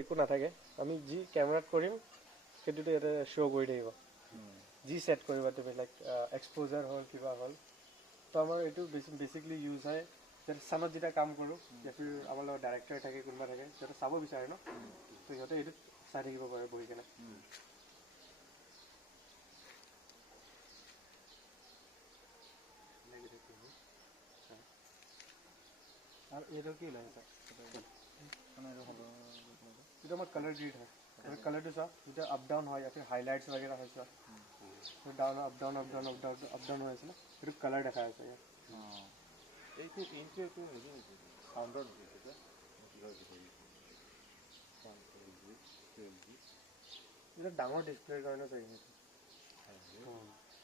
একো নাথাকে আমি যি কেমেৰাত কৰিম সেইটোতে ইয়াতে শ্ব' কৰি থাকিব যি ছেট কৰিবা তুমি লাইক এক্সপ'জাৰ হ'ল কিবা হ'ল তো আমাৰ এইটো বেচিকলি ইউজ হয় যাতে চানত যেতিয়া কাম কৰোঁ ফিৰ আমাৰ লগত ডাইৰেক্টৰ থাকে কোনোবা থাকে সিহঁতে চাব বিচাৰে ন তো সিহঁতে এইটোত চাই থাকিব পাৰে বহি কেনে আৰু এইটো কি লাগে এইটো আমাৰ কালাৰ গ্ৰেড হয় কালাৰটো চোৱা যেতিয়া আপ ডাউন হয় ইয়াতে হাইলাইটছ বাগেৰা হয় চোৱা down up down up down up down up down হৈ আছে ন সেইটো কালাৰ দেখা আছে ইয়াত এইটো ইনটো একো হেৰি নেকি চাউণ্ডৰ নেকি এটা ডাঙৰ ডিছপ্লেৰ কাৰণে চাগে সেইটো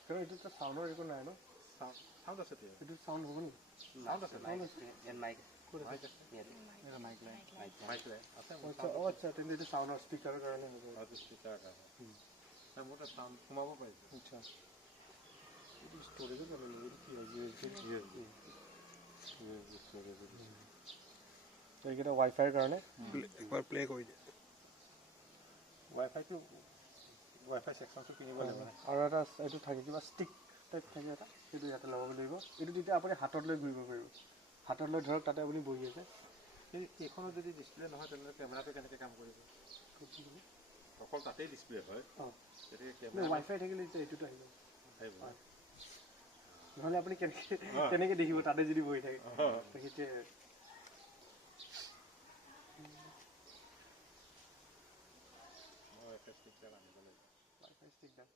কাৰণ এইটোতো চাউণ্ডৰ একো নাই ন চাউণ্ড আছে এইটো চাউণ্ড হ'ব নেকি চাউণ্ড আছে আচ্ছা তেন্তে এইটো চাউণ্ডৰ স্পীকাৰৰ কাৰণে হ'ব স্পীকাৰ মোৰ তাত চাউণ্ড সোমাব পাৰিছে আচ্ছা এইটো ষ্ট'ৰেজো যাব লাগিব এইকেইটা ৱাইফাইৰ কাৰণে একবাৰ প্লে কৰি দিয়ে ৱাইফাইটো ৱাইফাই ছেকশ্যনটো কিনিব লাগিব আৰু এটা এইটো থাকে কিবা ষ্টিক টাইপ থাকে এটা সেইটো ইয়াতে লগাব লাগিব এইটো তেতিয়া আপুনি হাতত লৈ ঘূৰিব পাৰিব হাতত লৈ ধৰক তাতে আপুনি বহি আছে এইখনত যদি ডিছপ্লে নহয় তেনেহ'লে কেমেৰাটো কেনেকৈ কাম কৰিব অকল তাতেই ডিছপ্লে হয় অঁ গতিকে কেমেৰা ৱাইফাই থাকিলে এতিয়া এইটোতো আহিব নহ'লে আপুনি কেনেকৈ দেখিব তাতে যদি বহি থাকে সেইটোৱে ৱাইফাই ষ্টিকডাল আনিব লাগিব ৱাইফাই ষ্টিকডাল